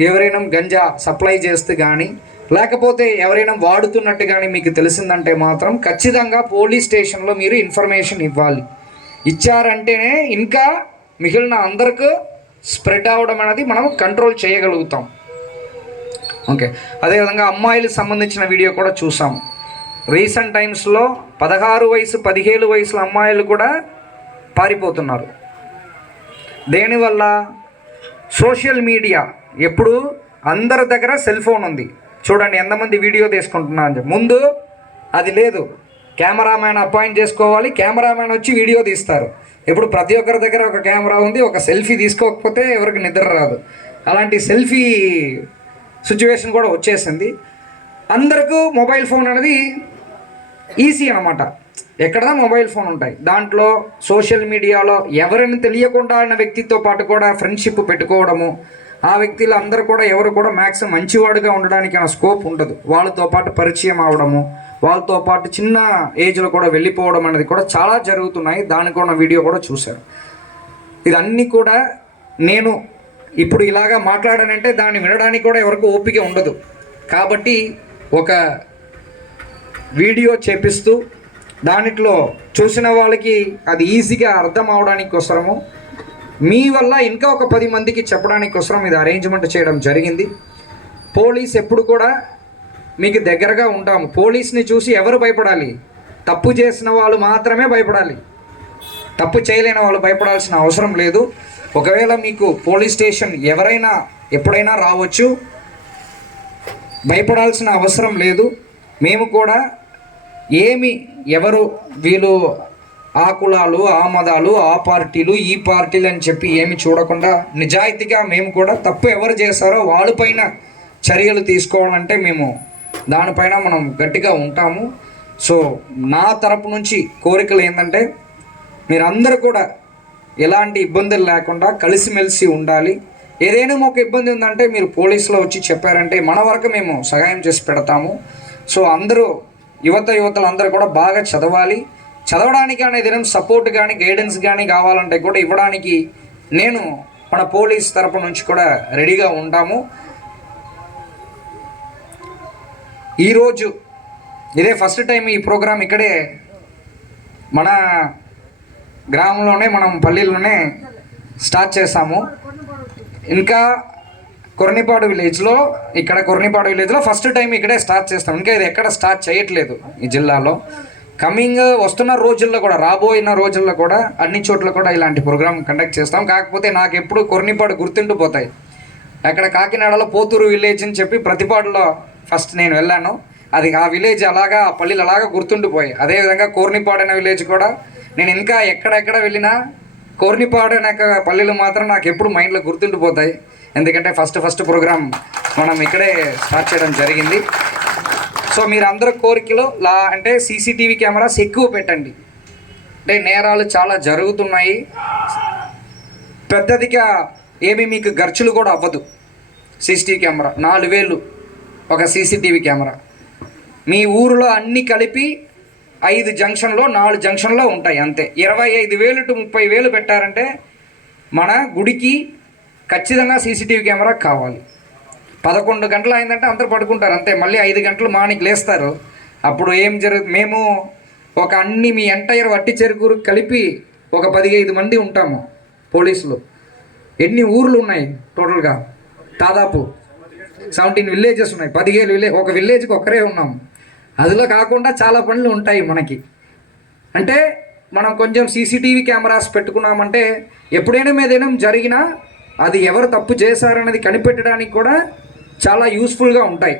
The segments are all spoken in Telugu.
ఎవరైనా గంజా సప్లై చేస్తే కానీ లేకపోతే ఎవరైనా వాడుతున్నట్టు కానీ మీకు తెలిసిందంటే మాత్రం ఖచ్చితంగా పోలీస్ స్టేషన్లో మీరు ఇన్ఫర్మేషన్ ఇవ్వాలి. ఇచ్చారంటేనే ఇంకా మిగిలిన అందరికీ స్ప్రెడ్ అవ్వడం అనేది మనం కంట్రోల్ చేయగలుగుతాం. ఓకే. అదేవిధంగా అమ్మాయిలకు సంబంధించిన వీడియో కూడా చూసాం. రీసెంట్ టైమ్స్లో పదహారు వయసు పదిహేడు వయసుల అమ్మాయిలు కూడా పారిపోతున్నారు. దేనివల్ల? Social media. ఎప్పుడు? అందరి దగ్గర సెల్ ఫోన్ ఉంది. చూడండి ఎంతమంది వీడియో తీసుకుంటున్నారు అని చెప్పి. ముందు అది లేదు. కెమెరామ్యాన్ అపాయింట్ చేసుకోవాలి కెమెరామ్యాన్ వచ్చి వీడియో తీస్తారు. ఇప్పుడు ప్రతి ఒక్కరి దగ్గర ఒక కెమెరా ఉంది ఒక సెల్ఫీ తీసుకోకపోతే ఎవరికి నిద్ర రాదు. అలాంటి సెల్ఫీ సిచ్యువేషన్ కూడా వచ్చేసింది. అందరికీ మొబైల్ ఫోన్ అనేది ఈజీ అనమాట ఎక్కడ మొబైల్ ఫోన్ ఉంటాయి? దాంట్లో సోషల్ మీడియాలో ఎవరిని తెలియకుండా ఉన్న వ్యక్తితో పాటు కూడా ఫ్రెండ్షిప్ పెట్టుకోవడము ఆ వ్యక్తులు అందరూ కూడా ఎవరు కూడా మ్యాక్సిమం మంచివాడుగా ఉండడానికి ఆ స్కోప్ ఉండదు. వాళ్ళతో పాటు పరిచయం అవడము వాళ్ళతో పాటు చిన్న ఏజ్లో కూడా వెళ్ళిపోవడం అనేది కూడా చాలా జరుగుతున్నాయి. దానికి కూడా వీడియో కూడా చూశారు. ఇదన్నీ కూడా నేను ఇప్పుడు ఇలాగా మాట్లాడానంటే దాన్ని వినడానికి కూడా ఎవరికి ఓపిక ఉండదు. కాబట్టి ఒక వీడియో చేపిస్తూ దానిట్లో చూసిన వాళ్ళకి అది ఈజీగా అర్థం అవడానికి కోసము మీ వల్ల ఇంకా ఒక పది మందికి చెప్పడానికి కోసం ఇది అరేంజ్మెంట్ చేయడం జరిగింది. పోలీస్ ఎప్పుడు కూడా మీకు దగ్గరగా ఉంటాము. పోలీస్ని చూసి ఎవరు భయపడాలి? తప్పు చేసిన వాళ్ళు మాత్రమే భయపడాలి. తప్పు చేయలేని వాళ్ళు భయపడాల్సిన అవసరం లేదు. ఒకవేళ మీకు పోలీస్ స్టేషన్ ఎవరైనా ఎప్పుడైనా రావచ్చు భయపడాల్సిన అవసరం లేదు. మేము కూడా ఏమి ఎవరు వీళ్ళు ఆ కులాలు ఆ మతాలు ఆ పార్టీలు ఈ పార్టీలు అని చెప్పి ఏమి చూడకుండా నిజాయితీగా మేము కూడా తప్పు ఎవరు చేశారో వాళ్ళపైన చర్యలు తీసుకోవాలంటే మేము దానిపైన మనం గట్టిగా ఉంటాము. సో నా తరపు నుంచి కోరికలు ఏంటంటే మీరందరూ కూడా ఎలాంటి ఇబ్బందులు లేకుండా కలిసిమెలిసి ఉండాలి. ఏదైనా మాకు ఇబ్బంది ఉందంటే మీరు పోలీసులో వచ్చి చెప్పారంటే మన వరకు మేము సహాయం చేసి పెడతాము. సో అందరూ యువత యువతలు అందరూ కూడా బాగా చదవాలి. చదవడానికి అనేది ఏదైనా సపోర్ట్ కానీ గైడెన్స్ కానీ కావాలంటే కూడా ఇవ్వడానికి నేను మన పోలీస్ తరపు నుంచి కూడా రెడీగా ఉంటాము. ఈరోజు ఇదే ఫస్ట్ టైం ఈ ప్రోగ్రాం ఇక్కడే మన గ్రామంలోనే మనం పల్లెల్లోనే స్టార్ట్ చేసాము ఇంకా కొర్నిపాడు విలేజ్లో ఇక్కడ కొర్నిపాడు విలేజ్లో ఫస్ట్ టైం ఇక్కడే స్టార్ట్ చేస్తాం. ఇంకా ఇది ఎక్కడ స్టార్ట్ చేయట్లేదు ఈ జిల్లాలో. కమింగ్ uh, వస్తున్న రోజుల్లో కూడా రాబోయిన రోజుల్లో కూడా అన్ని చోట్ల కూడా ఇలాంటి ప్రోగ్రామ్ కండక్ట్ చేస్తాం. కాకపోతే నాకు ఎప్పుడు కొర్నిపాడు గుర్తుండిపోతాయి అక్కడ కాకినాడలో పోతూరు విలేజ్ అని చెప్పి ప్రతిపాడులో ఫస్ట్ నేను వెళ్ళాను. అది ఆ విలేజ్ అలాగా ఆ పల్లెలు అలాగా గుర్తుండిపోయాయి అదేవిధంగా కోర్నిపాడు అనే విలేజ్ కూడా నేను ఇంకా ఎక్కడెక్కడ వెళ్ళినా కోర్నిపాడు అనే పల్లీలు పల్లెలు మాత్రం నాకు ఎప్పుడు మైండ్లో గుర్తుండిపోతాయి ఎందుకంటే ఫస్ట్ ఫస్ట్ ప్రోగ్రామ్ మనం ఇక్కడే స్టార్ట్ చేయడం జరిగింది. సో మీరు కోరికలు లా అంటే సీసీటీవీ కెమెరాస్ ఎక్కువ పెట్టండి. అంటే నేరాలు చాలా జరుగుతున్నాయి. పెద్దదిగా ఏమి మీకు ఖర్చులు కూడా అవ్వదు. CCTV camera. నాలుగు వేలు ఒక సీసీటీవీ కెమెరా. మీ ఊరిలో అన్నీ కలిపి ఐదు జంక్షన్లో నాలుగు జంక్షన్లో ఉంటాయి అంతే. ఇరవై ఐదు వేలు టు ముప్పై వేలు పెట్టారంటే మన గుడికి ఖచ్చితంగా సీసీటీవీ కెమెరా కావాలి. పదకొండు గంటలు అయిందంటే అందరూ పడుకుంటారు అంతే. మళ్ళీ ఐదు గంటలు మార్నింగ్ లేస్తారు. అప్పుడు ఏం జరుగు మేము ఒక అన్ని మీ ఎంటైర్ వట్టి చెరుకూరు కలిపి ఒక పదిహేను మంది ఉంటాము పోలీసులు. ఎన్ని ఊర్లు ఉన్నాయి టోటల్గా? దాదాపు సెవెంటీన్ విలేజెస్ ఉన్నాయి. పదిహేను విలేజ్ ఒక విలేజ్కి ఒక్కరే ఉన్నాము అదిలో కాకుండా చాలా పనులు ఉంటాయి మనకి. అంటే మనం కొంచెం సీసీటీవీ కెమెరాస్ పెట్టుకున్నామంటే ఎప్పుడైనా ఏదైనా జరిగినా అది ఎవరు తప్పు చేశారన్నది కనిపెట్టడానికి కూడా చాలా యూస్ఫుల్గా ఉంటాయి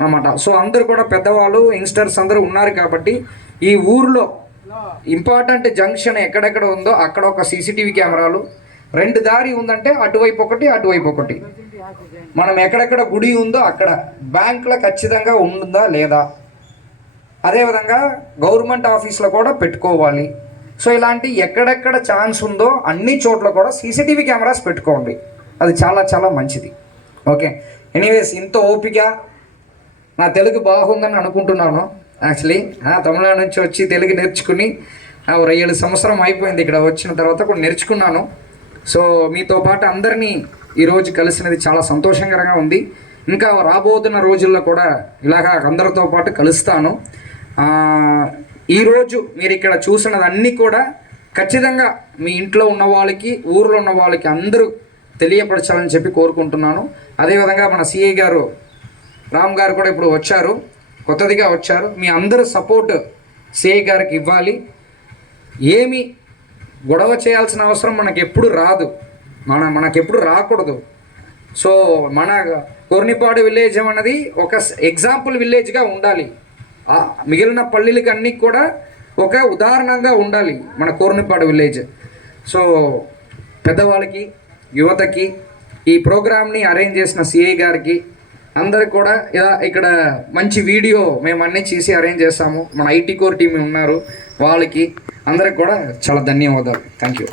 అన్నమాట. సో అందరూ కూడా పెద్దవాళ్ళు యంగ్స్టర్స్ అందరూ ఉన్నారు కాబట్టి ఈ ఊర్లో ఇంపార్టెంట్ జంక్షన్ ఎక్కడెక్కడ ఉందో అక్కడ ఒక సీసీటీవీ కెమెరాలు. రెండు దారి ఉందంటే అటువైపు ఒకటి అటువైపు ఒకటి. మనం ఎక్కడెక్కడ గుడి ఉందో అక్కడ బ్యాంకులో ఖచ్చితంగా ఉందా లేదా? అదేవిధంగా గవర్నమెంట్ ఆఫీస్లో కూడా పెట్టుకోవాలి. సో ఇలాంటి ఎక్కడెక్కడ ఛాన్స్ ఉందో అన్ని చోట్ల కూడా సీసీటీవీ కెమెరాస్ పెట్టుకోండి. అది చాలా చాలా మంచిది. ఓకే ఎనీవేస్ ఇంత ఓపిక నా తెలుగు బాగుందని అనుకుంటున్నాను. యాక్చువల్లీ తమిళనాడు నుంచి వచ్చి తెలుగు నేర్చుకుని ఆ, ఒక ఏడు సంవత్సరం అయిపోయింది ఇక్కడ. వచ్చిన తర్వాత కూడా నేర్చుకున్నాను. సో మీతో పాటు అందరినీ ఈరోజు కలిసినది చాలా సంతోషకరంగా ఉంది. ఇంకా రాబోతున్న రోజుల్లో కూడా ఇలాగా అందరితో పాటు కలుస్తాను. ఈరోజు మీరు ఇక్కడ చూసినదన్నీ కూడా ఖచ్చితంగా మీ ఇంట్లో ఉన్న వాళ్ళకి ఊర్లో ఉన్న వాళ్ళకి అందరూ తెలియపరచాలని చెప్పి కోరుకుంటున్నాను. అదేవిధంగా మన సిఐ గారు రామ్ గారు కూడా ఇప్పుడు వచ్చారు. కొత్తదిగా వచ్చారు. మీ అందరూ సపోర్ట్ సిఐ గారికి ఇవ్వాలి. ఏమి గొడవ చేయాల్సిన అవసరం మనకు ఎప్పుడు రాదు. మన మనకెప్పుడు రాకూడదు. సో మన కోర్నిపాడు విలేజ్ అన్నది ఒక ఎగ్జాంపుల్ విలేజ్గా ఉండాలి. మిగిలిన పల్లెలకి అన్నీ కూడా ఒక ఉదాహరణంగా ఉండాలి మన కోర్నిపాడు విలేజ్. సో పెద్దవాళ్ళకి యువతకి ఈ ప్రోగ్రామ్ని అరేంజ్ చేసిన సిఐ గారికి అందరికి కూడా ఇలా ఇక్కడ మంచి వీడియో మేము అన్నీ చేసి అరేంజ్ చేస్తాము. మన ఐటీ కోర్ టీం ఉన్నారు వాళ్ళకి అందరికి కూడా చాలా ధన్యవాదాలు. Thank you